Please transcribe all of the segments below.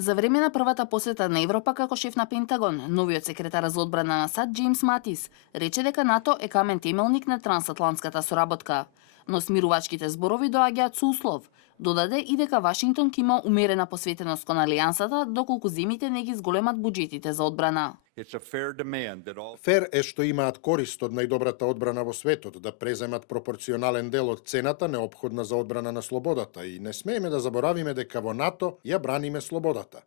За време на првата посета на Европа како шеф на Пентагон, новиот секретар за одбрана на САД Джеймс Матис рече дека НАТО е камен темелник на трансатлантската соработка. Но смирувачките зборови доаѓаат со услов. Додаде и дека Вашингтон ќе има умерена посветеност кон алијансата доколку земите не ги зголемат буџетите за одбрана. Фер е што имаат корист од најдобрата одбрана во светот да преземат пропорционален дел од цената неопходна за одбрана на слободата и не смееме да заборавиме дека во НАТО ја браниме слободата.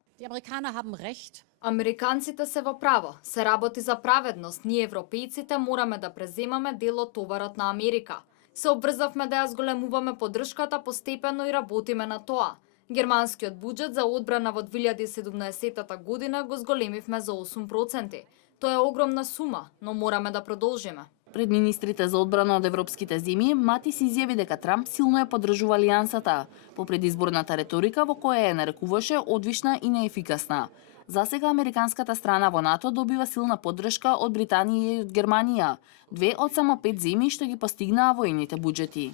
Американците се во право. Се работи за праведност. Ние европејците мораме да преземаме дел од товарот на Америка. Се обврзавме да ја зголемуваме поддршката постепено и работиме на тоа. Германскиот буџет за одбрана во 2017 година го зголемивме за 8%. Тоа е огромна сума, но мораме да продолжиме. Пред министрите за одбрана од европските земји, Матис изјави дека Трамп силно ја поддржува алијансата по предизборната реторика во која ја нарекуваше одвишна и неефикасна. Засега американската страна во НАТО добива силна поддршка од Британија и од Германија, две од само 5 земји што ги постигнаа воените буџети.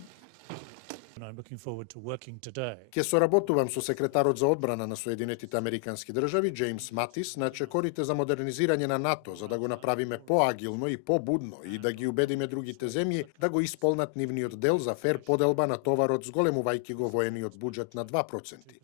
Ќе соработувам со секретарот за одбрана на Соединетите Американски држави Джеймс Матис на чекорите за модернизирање на НАТО за да го направиме поагилно и побудно и да ги убедиме другите земји да го исполнат нивниот дел за фер поделба на товарот зголемувајќи го воениот буџет на 2%.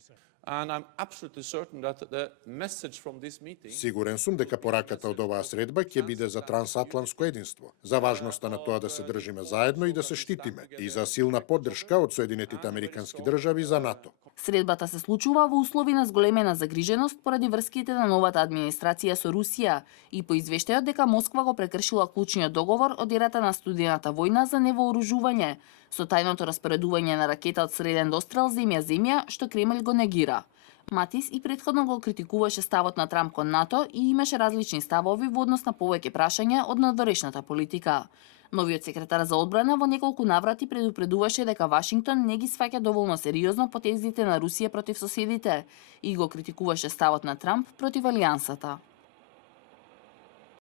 Сигурен сум дека пораката од оваа средба ќе биде за трансатлантско единство, за важноста на тоа да се држиме заедно и да се штитиме, и за силна поддршка од Соединетите Американски држави за НАТО. Средбата се случува во услови на зголемена загриженост поради врските на новата администрација со Русија и по извештајот дека Москва го прекршила клучниот договор од ерата на студената војна за невооружување, со тајното распоредување на ракета од среден дострел земја-земја, што Кремљ го негира. Матис и претходно го критикуваше ставот на Трамп кон НАТО и имаше различни ставови во однос на повеќе прашања од надворешната политика. Новиот секретар за одбрана во неколку наврати предупредуваше дека Вашингтон не ги сваќа доволно сериозно потезите на Русија против соседите и го критикуваше ставот на Трамп против алијансата.